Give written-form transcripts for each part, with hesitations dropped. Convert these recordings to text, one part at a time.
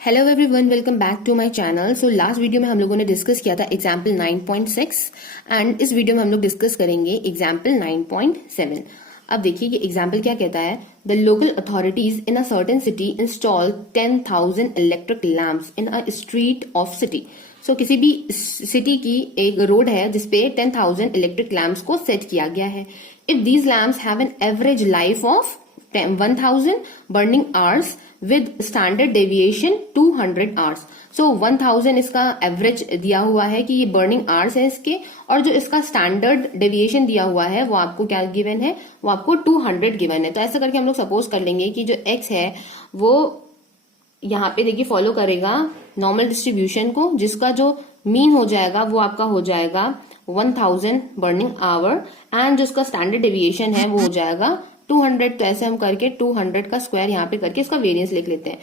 Hello everyone, welcome back to my channel. So last video में हम लोगों ने डिस्कस किया था एग्जाम्पल 9.6 एंड इस वीडियो में हम लोग डिस्कस करेंगे एग्जाम्पल 9.7। अब देखिए ये एग्जाम्पल क्या कहता है। The local authorities in a certain city install 10,000 electric lamps in a street of city. So किसी भी सिटी की एक रोड है जिसपे 10,000 इलेक्ट्रिक लैम्प्स को सेट किया गया है। If these lamps have an average life of 1000 burning hours with standard deviation 200 hours। So 1000 इसका एवरेज दिया हुआ है कि ये बर्निंग आवर्स है इसके, और जो इसका स्टैंडर्ड डेविएशन दिया हुआ है वो आपको क्या गिवन है, वो आपको 200 गिवन है। तो ऐसा करके हम लोग सपोज कर लेंगे कि जो x है वो यहाँ पे देखिए फॉलो करेगा नॉर्मल डिस्ट्रीब्यूशन को, जिसका जो मीन हो जाएगा वो आपका हो जाएगा 1000 बर्निंग आवर एंड जो इसका स्टैंडर्ड डेविएशन है वो हो जाएगा 200। तो ऐसे हम करके 200 का स्क्वायर यहाँ पे करके इसका वेरिएंस लिख लेते हैं।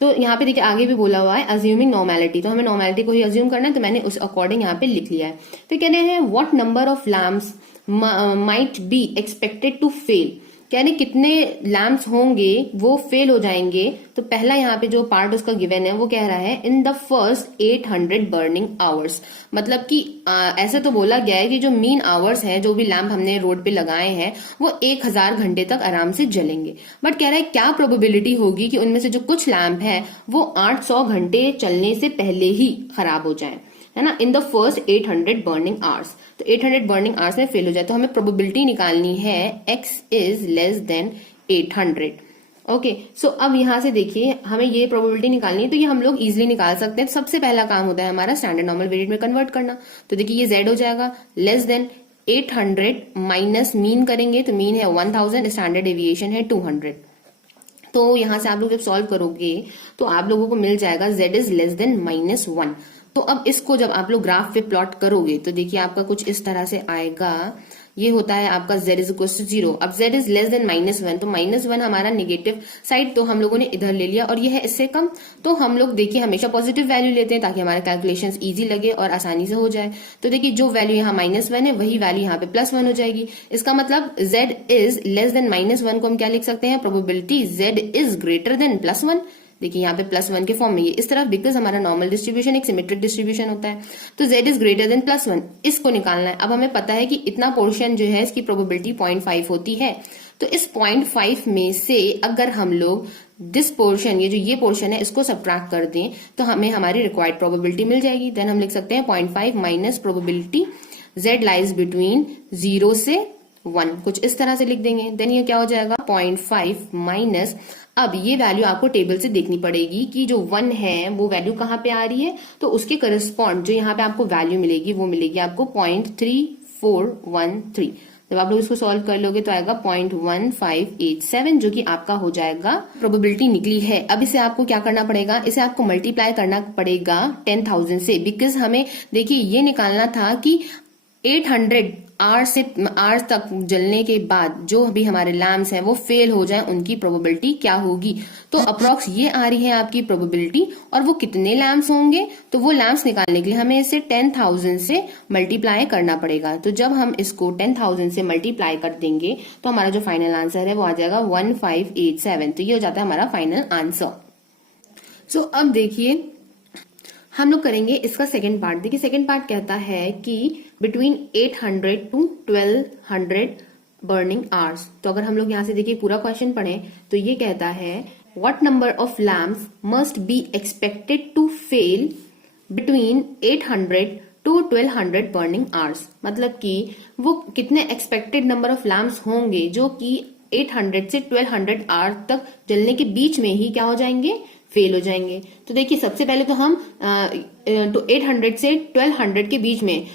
तो यहाँ पे देखिए आगे भी बोला हुआ है अज्यूमिंग नॉर्मेलिटी, तो हमें नॉर्मेलिटी को ही अज्यूम करना है, तो मैंने उस अकॉर्डिंग यहाँ पे लिख लिया है। तो कह रहे हैं what number of lamps might be expected to fail, यानी कितने लैम्प्स होंगे वो फेल हो जाएंगे। तो पहला यहाँ पे जो पार्ट उसका गिवन है वो कह रहा है in the first 800 burning hours. मतलब कि ऐसे तो बोला गया है कि जो मीन आवर्स हैं, जो भी लैम्प हमने रोड पे लगाए हैं वो 1000 घंटे तक आराम से जलेंगे। बट कह रहा है क्या प्रोबेबिलिटी होगी कि उनमें से जो कुछ लैम्प है वो 800 घंटे चलने से पहले ही खराब हो जाए, है ना, in the first 800 burning hours. तो 800 बर्निंग आवर्स में फेल हो जाए तो हमें प्रोबेबिलिटी निकालनी है x is less than 800। Okay, so अब यहां से देखिए हमें ये प्रोबेबिलिटी निकालनी है, तो ये हम लोग इजीली निकाल सकते हैं। सबसे पहला काम होता है हमारा स्टैंडर्ड नॉर्मल वेरिएट में कन्वर्ट करना। तो देखिए ये z हो जाएगा लेस देन 800 माइनस मीन करेंगे, तो मीन है 1000, स्टैंडर्ड डेविएशन है 200। तो यहां से आप लोग जब सॉल्व करोगे तो आप लोगों को मिल जाएगा z इज लेस देन -1। तो अब इसको जब आप लोग ग्राफ पे प्लॉट करोगे तो देखिए आपका कुछ इस तरह से आएगा। ये होता है आपका z इज इक्वल टू 0। अब z इज लेस देन -1, तो -1 हमारा नेगेटिव साइड तो हम लोगों ने इधर ले लिया, और ये है इससे कम, तो हम लोग देखिए हमेशा पॉजिटिव वैल्यू लेते हैं ताकि हमारा कैलकुलेशंस इजी लगे और आसानी से हो जाए। तो देखिए जो वैल्यू यहाँ -1 है वही वैल्यू यहाँ पे +1 हो जाएगी। इसका मतलब z इज लेस देन -1 को हम क्या लिख सकते हैं, probability z is greater then +1। देखिए यहाँ पे +1 के फॉर्म में ये इस तरफ, बिकॉज हमारा नॉर्मल डिस्ट्रीब्यूशन एक सिमेट्रिक डिस्ट्रीब्यूशन होता है। तो z इज ग्रेटर देन +1, इसको निकालना है। अब हमें पता है कि इतना पोर्शन जो है इसकी प्रोबेबिलिटी 0.5 होती है। तो इस 0.5 में से अगर हम लोग दिस पोर्शन, ये पोर्शन है, इसको सब्ट्रैक्ट कर दें तो हमें हमारी रिक्वायर्ड प्रोबेबिलिटी मिल जाएगी। देन हम लिख सकते हैं 0.5 minus probability z lies between 0 से 1, कुछ इस तरह से लिख देंगे। देन ये क्या हो जाएगा 0.5 माइनस, अब ये वैल्यू आपको टेबल से देखनी पड़ेगी कि जो 1 है वो वैल्यू कहाँ पे आ रही है, तो उसके करस्पॉन्ड जो यहाँ पे आपको वैल्यू मिलेगी वो मिलेगी आपको 0.3413। जब आप लोग इसको सॉल्व कर लोगे तो आएगा 0.1587, जो कि आपका हो जाएगा प्रोबेबिलिटी निकली है। अब इसे आपको क्या करना पड़ेगा, इसे आपको मल्टीप्लाई करना पड़ेगा 10,000 से, बिकॉज हमें देखिए ये निकालना था कि 800 आवर्स तक जलने के बाद जो भी हमारे लैम्प्स हैं वो फेल हो जाए, उनकी प्रोबेबिलिटी क्या होगी। तो अप्रॉक्स ये आ रही है आपकी प्रोबेबिलिटी, और वो कितने लैम्प्स होंगे, तो वो लैम्प्स निकालने के लिए हमें इसे 10,000 से मल्टीप्लाई करना पड़ेगा। तो जब हम इसको 10,000 से मल्टीप्लाई कर देंगे तो हमारा जो फाइनल आंसर है वो आ जाएगा 1587। तो ये हो जाता है हमारा फाइनल आंसर। सो अब देखिए हम लोग करेंगे इसका सेकंड पार्ट। देखिए सेकंड पार्ट कहता है कि बिटवीन 800 टू 1200 बर्निंग आवर्स। तो अगर हम लोग यहाँ से देखिए पूरा क्वेश्चन पढ़ें तो ये कहता है what number of lamps must be expected to fail between 800 to 1200 burning hours. मतलब कि वो कितने एक्सपेक्टेड नंबर ऑफ लैम्प्स होंगे जो कि 800 से 1200 आवर्स तक जलने के बीच में ही क्या हो जाएंगे, फेल हो जाएंगे। तो देखिए सबसे पहले तो हम तो 800 से 1200 के बीच में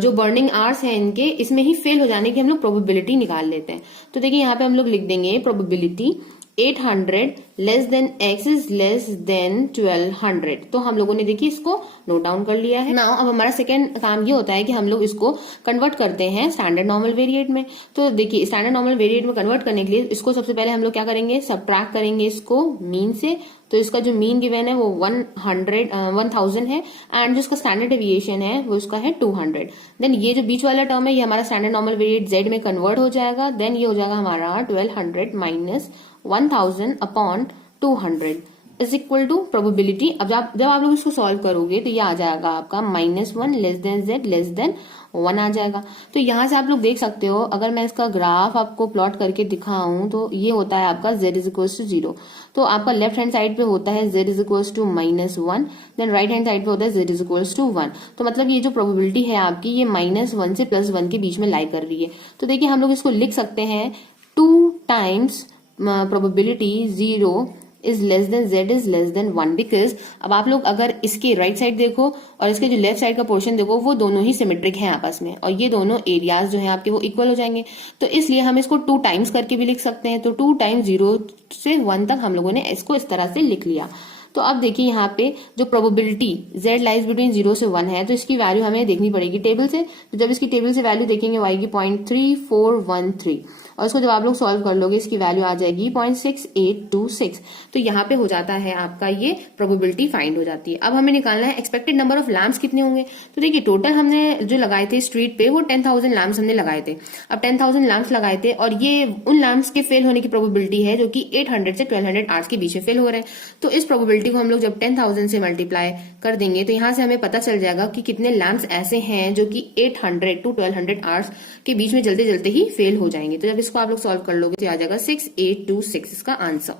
जो बर्निंग आवर्स हैं इनके, इसमें ही फेल हो जाने की हम लोग प्रोबेबिलिटी निकाल लेते हैं। तो देखिए यहाँ पे हम लोग लिख देंगे probability 800 less than x is less then 1200। तो हम लोगों ने देखिए इसको नोट डाउन कर लिया है। नाउ अब हमारा सेकंड काम ये होता है कि हम लोग इसको कन्वर्ट करते हैं स्टैंडर्ड नॉर्मल वेरिएट में। तो देखिए स्टैंडर्ड नॉर्मल वेरिएट में कन्वर्ट करने के लिए इसको सबसे पहले हम लोग क्या करेंगे, सब्ट्रैक्ट करेंगे इसको मीन से। तो इसका जो मीन गिवन है वो 1000 है, एंड जो इसका स्टैंडर्ड डेविएशन है वो इसका है 200। देन ये जो बीच वाला टर्म है ये हमारा स्टैंडर्ड नॉर्मल वेरिएट z में कन्वर्ट हो जाएगा। देन ये हो जाएगा हमारा 1200 minus 1000 upon 200। Is equal to probability. अब जब आप लोग इसको सॉल्व करोगे तो ये आ जाएगा आपका -1 less than z less than 1 आ जाएगा। तो यहाँ से आप लोग देख सकते हो, अगर मैं इसका ग्राफ आपको प्लॉट करके दिखाऊं तो ये होता है आपका z इज इक्वल टू 0। तो आपका लेफ्ट हैंड साइड पे होता है z is equal to -1, then right hand side पे होता है z इज इक्वल टू 1। तो मतलब ये जो प्रोबेबिलिटी है आपकी ये -1 से +1 के बीच में लाई कर रही है। तो देखिए हम लोग इसको लिख सकते हैं 2 times probability 0 is less than z is less then 1, because अब आप लोग अगर इसके राइट साइड देखो और इसके जो लेफ्ट साइड का पोर्शन देखो वो दोनों ही सिमेट्रिक हैं आपस में, और ये दोनों एरियाज जो हैं आपके वो इक्वल हो जाएंगे। तो इसलिए हम इसको 2 टाइम्स करके भी लिख सकते हैं। तो 2 टाइम्स 0 से 1 तक हम लोगों ने इसको इस तरह से लिख लिया। तो अब देखिए यहाँ पे जो प्रोबेबिलिटी z लाइज बिटवीन 0 से 1 है, तो इसकी वैल्यू हमें देखनी पड़ेगी टेबल से। तो जब इसकी टेबल से वैल्यू देखेंगे y की 0.3413, और इसको जब आप लोग सॉल्व कर लोगे इसकी वैल्यू आ जाएगी 0.6826। तो यहाँ पे हो जाता है आपका ये प्रोबेबिलिटी फाइंड हो जाती है। अब हमें निकालना है एक्सपेक्टेड नंबर ऑफ लैम्प्स कितने होंगे। तो देखिए टोटल हमने जो लगाए थे स्ट्रीट पे वो 10,000 लैम्प्स हमने लगाए थे। अब 10,000 लैम्प्स लगाए थे और ये उन लैम्प्स के फेल होने की प्रोबेबिलिटी है जो कि 800 से 1200 आवर्स के बीच में फेल हो रहे हैं। तो इस प्रोबेबिलिटी को हम लोग जब 10,000 से मल्टीप्लाई कर देंगे तो यहाँ से हमें पता चल जाएगा कि कितने लैम्प्स ऐसे हैं जो कि 800 to 1200 आवर्स के बीच में जलते जलते ही फेल हो जाएंगे। तो जब इसको आप लोग सॉल्व कर लोगे तो आ जाएगा 6826 इसका आंसर।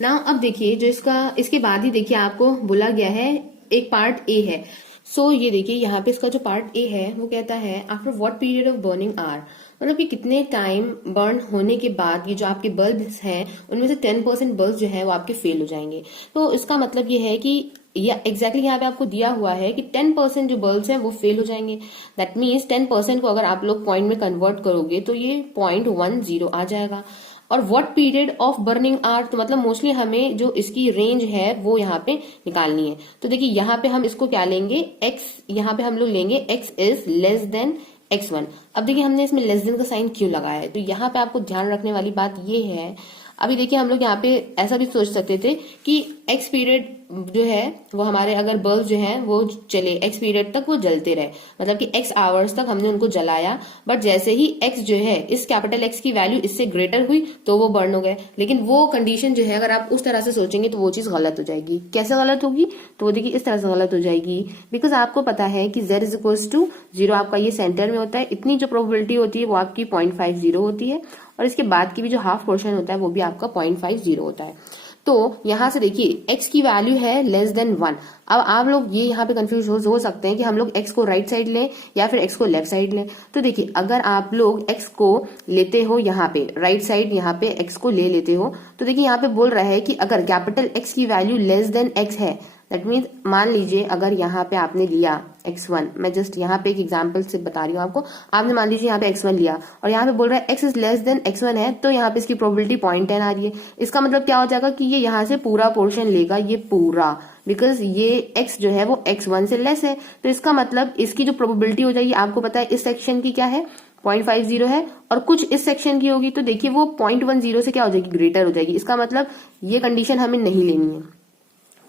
नाउ अब देखिए जो इसके बाद ही देखिए आपको बोला गया है एक पार्ट ए है। सो ये देखिए यहाँ पे इसका जो पार्ट ए है वो कहता है after what period of burning are, मतलब कि कितने टाइम बर्न होने के बाद ये जो आपके बल्ब्स हैं उनमें से 10% बल्ब जो है वो आपके फेल हो जाएंगे। तो इसका मतलब ये है कि या एग्जैक्टली यहाँ पे आपको दिया हुआ है कि 10% जो बल्ब्स हैं वो फेल हो जाएंगे। दैट मीन्स 10% को अगर आप लोग पॉइंट में कन्वर्ट करोगे तो ये 0.10 आ जाएगा। और what period of burning are, तो मतलब मोस्टली हमें जो इसकी रेंज है वो यहाँ पे निकालनी है। तो देखिए यहाँ पे हम इसको क्या लेंगे, x यहाँ पे हम लोग लेंगे x is less then x1। अब देखिए हमने इसमें लेस देन का साइन क्यों लगाया है, तो यहाँ पे आपको ध्यान रखने वाली बात ये है, अभी देखिए हम लोग यहाँ पे ऐसा भी सोच सकते थे कि x पीरियड जो है वो हमारे अगर बल्ब जो है वो चले x पीरियड तक वो जलते रहे, मतलब कि x आवर्स तक हमने उनको जलाया, बट जैसे ही x जो है इस कैपिटल X की वैल्यू इससे ग्रेटर हुई तो वो बर्न हो गए। लेकिन वो कंडीशन जो है अगर आप उस तरह से सोचेंगे तो वो चीज गलत हो जाएगी। कैसे गलत होगी, तो वो देखिए इस तरह से गलत हो जाएगी, बिकॉज आपको पता है कि z इज इक्वल टू 0 आपका ये सेंटर में होता है, इतनी जो प्रोबेबिलिटी होती है वो आपकी 0.50 होती है, और इसके बाद की भी जो हाफ पोर्शन होता है वो भी आपका 0.50 होता है। तो यहां से देखिए x की वैल्यू है लेस देन 1। अब आप लोग ये यहाँ पे कंफ्यूज हो सकते हैं कि हम लोग x को राइट साइड लें या फिर x को लेफ्ट साइड लें। तो देखिए अगर आप लोग x को लेते हो यहाँ पे राइट साइड, यहाँ पे x को ले लेते हो, तो देखिए यहाँ पे बोल रहा है कि अगर कैपिटल X की वैल्यू लेस देन x है, दैट मीन्स मान लीजिए अगर यहाँ पे आपने लिया x1, मैं जस्ट यहाँ पे एक एग्जांपल से बता रही हूँ आपको, आपने मान लीजिए यहाँ पे x1 लिया और यहाँ पे बोल रहा है x is less then x1 है, तो यहाँ पे इसकी प्रोबेबिलिटी 0.10 आ रही है। इसका मतलब क्या हो जाएगा कि ये यहाँ से पूरा पोर्शन लेगा, ये पूरा, बिकॉज ये x जो है वो x1 से लेस है, तो इसका मतलब इसकी जो प्रोबेबिलिटी हो जाएगी, आपको पता है इस सेक्शन की क्या है 0.50 है, और कुछ इस सेक्शन की होगी, तो देखिए वो 0.10 से क्या हो जाएगी, ग्रेटर हो जाएगी। इसका मतलब ये कंडीशन हमें नहीं लेनी है,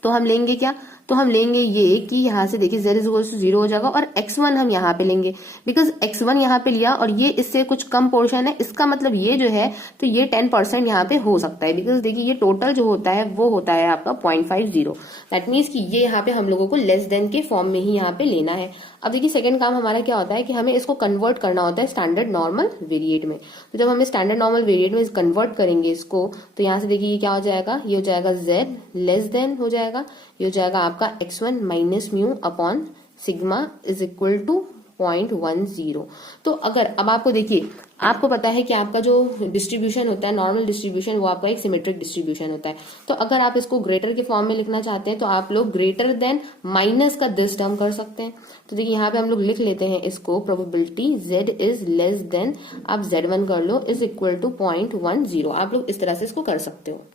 तो हम लेंगे क्या, तो हम लेंगे ये कि यहाँ से देखिए z इज इक्वल टू 0 हो जाएगा, और x1 हम यहाँ पे लेंगे, बिकॉज x1 यहाँ पे लिया और ये इससे कुछ कम पोर्शन है, इसका मतलब ये जो है तो ये 10% यहाँ पे हो सकता है, बिकॉज देखिए ये टोटल जो होता है वो होता है आपका 0.50। दैट मीन्स कि ये यहाँ पे हम लोगों को लेस देन के फॉर्म में ही यहाँ पे लेना है। अब देखिए सेकंड काम हमारा क्या होता है कि हमें इसको कन्वर्ट करना होता है स्टैंडर्ड नॉर्मल वेरिएट में। तो जब हमें स्टैंडर्ड नॉर्मल वेरिएट में कन्वर्ट करेंगे इसको, तो यहाँ से देखिए ये क्या हो जाएगा, ये हो जाएगा z लेस देन हो जाएगा, ये हो जाएगा आपका x1 minus mu upon sigma is equal to 0.10। तो अगर अब आपको देखिए, आपको पता है कि आपका जो डिस्ट्रीब्यूशन होता है नॉर्मल डिस्ट्रीब्यूशन वो आपका एक सिमेट्रिक डिस्ट्रीब्यूशन होता है। तो अगर आप इसको ग्रेटर के फॉर्म में लिखना चाहते हैं तो आप लोग ग्रेटर देन माइनस का दिस टर्म कर सकते हैं। तो देखिए यहाँ पे हम लोग लिख लेते हैं इसको, probability z is less then, आप z1 कर लो, इज इक्वल टू 0.10। आप लोग इस तरह से इसको कर सकते हो।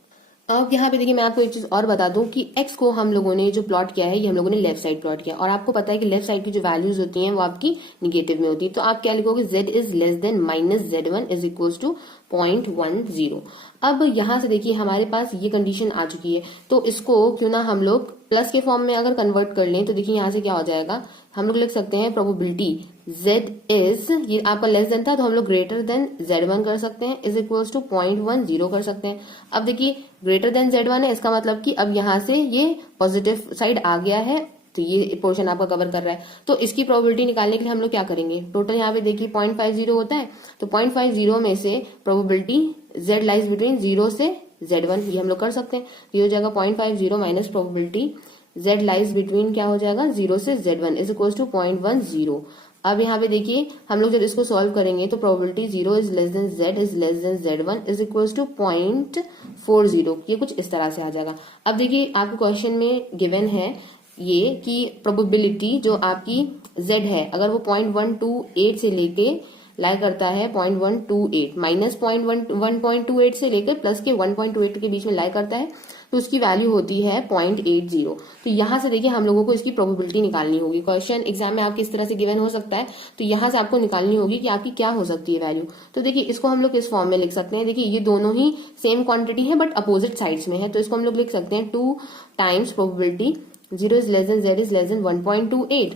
अब यहाँ पे देखिए मैं आपको एक चीज और बता दूं कि x को हम लोगों ने जो प्लॉट किया है ये हम लोगों ने लेफ्ट साइड प्लॉट किया, और आपको पता है कि लेफ्ट साइड की जो वैल्यूज होती हैं वो आपकी निगेटिव में होती है। तो आप क्या लिखोगे, z is less than minus z1 is equal to 0.10। अब यहाँ से देखिए हमारे पास ये कंडीशन आ चुकी है, तो इसको क्यों ना हम लोग प्लस के फॉर्म में अगर कन्वर्ट कर लें तो देखिए यहाँ से क्या हो जाएगा, हम लोग लिख सकते हैं प्रोबेबिलिटी z इज, ये आपका लेस देन था तो हम लोग ग्रेटर देन z1 कर सकते हैं, इज इक्वल्स टू 0.10 कर सकते हैं। अब देखिए ग्रेटर देन z1 है, इसका मतलब कि अब यहाँ से ये पॉजिटिव साइड आ गया है, तो ये पोर्शन आपका कवर कर रहा है। तो इसकी प्रोबेबिलिटी निकालने के लिए हम लोग क्या करेंगे, टोटल यहाँ पे देखिए 0.50 होता है, तो 0.50 में से प्रोबेबिलिटी z लाइज बिटवीन 0 से z1, ये हम लोग कर सकते हैं। ये हो जाएगा 0.50 minus probability z lies between क्या हो जाएगा 0 से z1 इज इक्वल टू 0.10। अब यहाँ पे देखिए हम लोग जब इसको सॉल्व करेंगे तो probability 0 is less than z is less than z1 is equal to 0.40, ये कुछ इस तरह से आ जाएगा। अब देखिए आपके क्वेश्चन में गिवन है ये कि प्रोबेबिलिटी जो आपकी z है अगर वो 0.128 से लेके लाई करता है 0.128 माइनस 1.28 से लेकर प्लस के 1.28 के बीच में लाई करता है, तो उसकी वैल्यू होती है 0.80। तो यहाँ से देखिए हम लोगों को इसकी प्रोबेबिलिटी निकालनी होगी। क्वेश्चन एग्जाम में आपके इस तरह से गिवन हो सकता है, तो यहाँ से आपको निकालनी होगी कि आपकी क्या हो सकती है वैल्यू। तो देखिए इसको हम लोग इस फॉर्म में लिख सकते हैं, देखिए ये दोनों ही सेम क्वांटिटी है बट अपोजिट साइड्स में है, तो इसको हम लोग लिख सकते हैं 2 times probability 0 is less than z is less than 1.28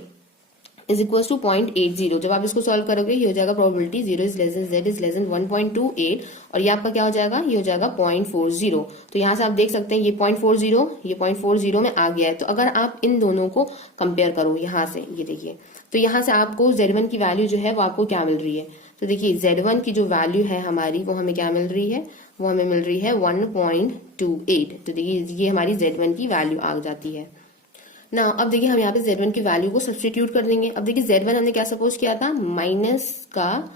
is equal to 0.80। जब आप इसको सॉल्व करोगे ये हो जाएगा probability 0 is less than z is less than 1.28 और ये आपका क्या हो जाएगा, ये हो जाएगा 0.40। तो यहाँ से आप देख सकते हैं ये 0.40 ये 0.40 में आ गया है। तो अगर आप इन दोनों को कंपेयर करो यहाँ से, ये देखिए तो यहाँ से आपको z1 की वैल्यू जो है वो आपको क्या मिल रही है, तो देखिए z1 की जो वैल्यू है हमारी वो हमें क्या मिल रही है, वो हमें मिल रही है 1.28। तो देखिए ये हमारी z1 की वैल्यू आ जाती है ना। अब देखिए हम यहाँ पे z1 की वैल्यू को सब्स्टिट्यूट कर देंगे। अब देखिए z1 हमने क्या सपोज किया था, माइनस का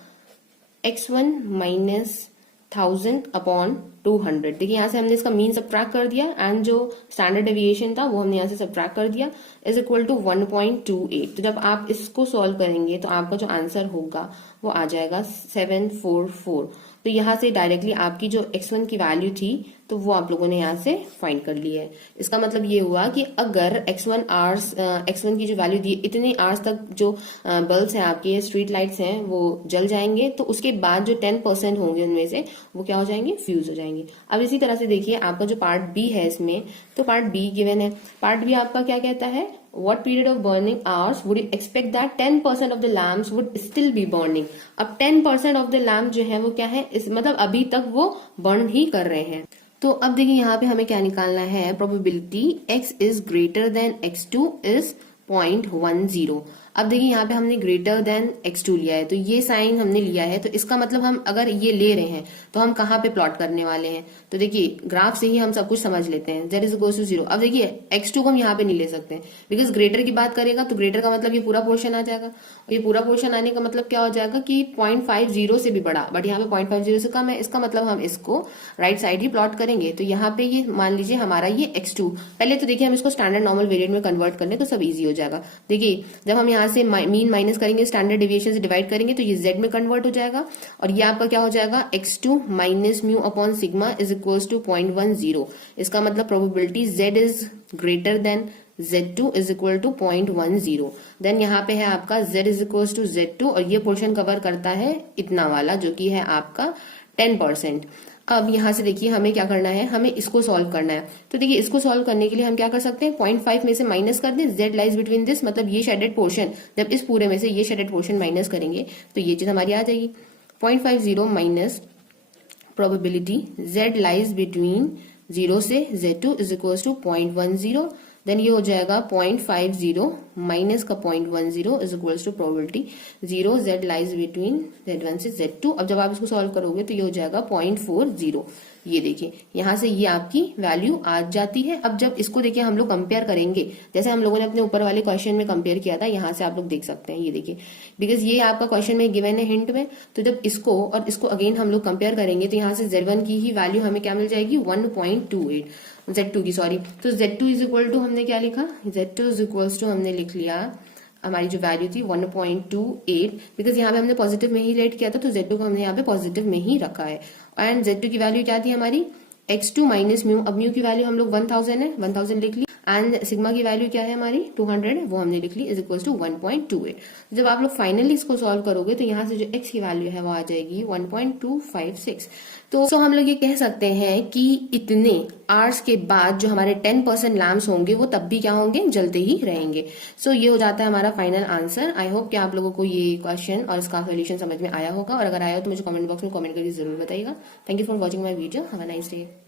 x1 माइनस 1000 अपॉन 200। देखिए यहाँ से हमने इसका मीन सब्ट्रैक्ट कर दिया एंड जो स्टैंडर्ड डेविएशन था वो हमने यहाँ से सब्ट्रैक्ट कर दिया, इज इक्वल टू 1.28। तो जब आप इसको सॉल्व करेंगे तो आपका जो आंसर होगा वो आ जाएगा 744। तो यहाँ से डायरेक्टली आपकी जो x1 की वैल्यू थी तो वो आप लोगों ने यहाँ से फाइंड कर ली है। इसका मतलब ये हुआ कि अगर x1 की जो वैल्यू दी, इतने आवर्स तक जो बल्ब्स हैं आपके स्ट्रीट लाइट्स हैं वो जल जाएंगे, तो उसके बाद जो 10% होंगे उनमें से वो क्या हो जाएंगे, फ्यूज हो जाएंगे। अब इसी तरह से देखिए आपका जो पार्ट बी है इसमें, तो पार्ट बी गिवन है। पार्ट बी आपका क्या कहता है, what period of burning hours would you expect that 10% of the lamps would still be burning। अब 10% of the lamp जो है वो क्या है, इस मतलब अभी तक वो बर्न ही कर रहे हैं। तो अब देखिए यहाँ पे हमें क्या निकालना है, probability x is greater then x2 is 0.10। अब देखिए यहाँ पे हमने ग्रेटर देन x2 लिया है, तो ये साइन हमने लिया है, तो इसका मतलब हम अगर ये ले रहे हैं तो हम कहाँ पे प्लॉट करने वाले हैं, तो देखिए ग्राफ से ही हम सब कुछ समझ लेते हैं। z is equal to 0। अब देखिए x2 को हम यहाँ पे नहीं ले सकते बिकॉज ग्रेटर की बात करेगा तो ग्रेटर का मतलब ये पूरा पोर्शन आ जाएगा, और ये पूरा पोर्शन आने का मतलब क्या हो जाएगा कि 0.50 से भी बड़ा, बट यहाँ पे 0.50 से कम है, इसका मतलब हम इसको राइट साइड ही प्लॉट करेंगे। तो यहाँ पे ये मान लीजिए हमारा ये x2, पहले तो देखिए हम इसको स्टैंडर्ड नॉर्मल वेरिएंट में कन्वर्ट कर ले तो सब ईजी हो जाएगा। देखिए जब हम यहाँ से मीन माइनस करेंगे, स्टैंडर्ड डेविएशन से डिवाइड करेंगे तो ये z में कन्वर्ट हो जाएगा, और ये आपका क्या हो जाएगा x2 minus mu upon sigma is equals to 0.10। इसका मतलब probability z is greater than z2 is equal to 0.10। Then यहाँ पे है आपका z is equals to z2 और ये पोर्शन कवर करता है इतना वाला जो कि है आपका 10%। अब यहाँ से देखिए हमें क्या करना है, हमें इसको सॉल्व करना है। तो देखिए इसको सॉल्व करने के लिए हम क्या कर सकते हैं, 0.5 में से माइनस कर दें, z लाइज बिटवीन दिस, मतलब ये शेडेड पोर्शन, जब इस पूरे में से ये शेडेड पोर्शन माइनस करेंगे तो ये चीज हमारी आ जाएगी 0.50 minus probability z lies between 0 से z2 is equals to 0.10। Then ये हो जाएगा 0.50 माइनस का 0.10 is equals to probability 0 z lies between z1 से z2। अब जब आप इसको सॉल्व करोगे तो ये हो जाएगा 0.40। ये देखिए यहाँ से ये आपकी वैल्यू आ जाती है। अब जब इसको देखिए हम लोग कंपेयर करेंगे, जैसे हम लोगों ने अपने ऊपर वाले क्वेश्चन में कंपेयर किया था, यहाँ से आप लोग देख सकते हैं, ये देखिए बिकॉज ये आपका क्वेश्चन में गिवन है हिंट में। तो जब इसको और इसको अगेन हम लोग कंपेयर करेंगे तो यहाँ से z1 की ही वैल्यू हमें क्या मिल जाएगी, 1.28, z2 की सॉरी। तो z2 इज इक्वल टू हमने क्या लिखा, z2 इज इक्वल्स टू हमने लिख लिया हमारी जो वैल्यू थी 1.28, बिकॉज यहाँ पे हमने पॉजिटिव में ही रेट किया था तो z2 को हमने यहाँ पे पॉजिटिव में ही रखा है। एंड z2 की वैल्यू क्या थी हमारी, x2 माइनस म्यू। अब म्यू की वैल्यू हम लोग 1000 है, 1000 लिख ली। एंड सिग्मा की वैल्यू क्या है हमारी 200, वो हमने लिख ली इज इक्वल टू 1.28। जब आप लोग फाइनली इसको सॉल्व करोगे तो यहाँ से जो x की वैल्यू है वो आ जाएगी 1.256। तो हम लोग ये कह सकते हैं कि इतने आवर्स के बाद जो हमारे 10% लैम्प्स होंगे वो तब भी क्या होंगे, जलते ही रहेंगे। ये हो जाता है हमारा फाइनल आंसर। आई होप कि आप लोगों को ये क्वेश्चन और इसका सोल्यूशन समझ में आया होगा, और अगर आया हो तो मुझे कमेंट बॉक्स में कमेंट करके जरूर बताइएगा। Thank you for watching my video. Have a nice day.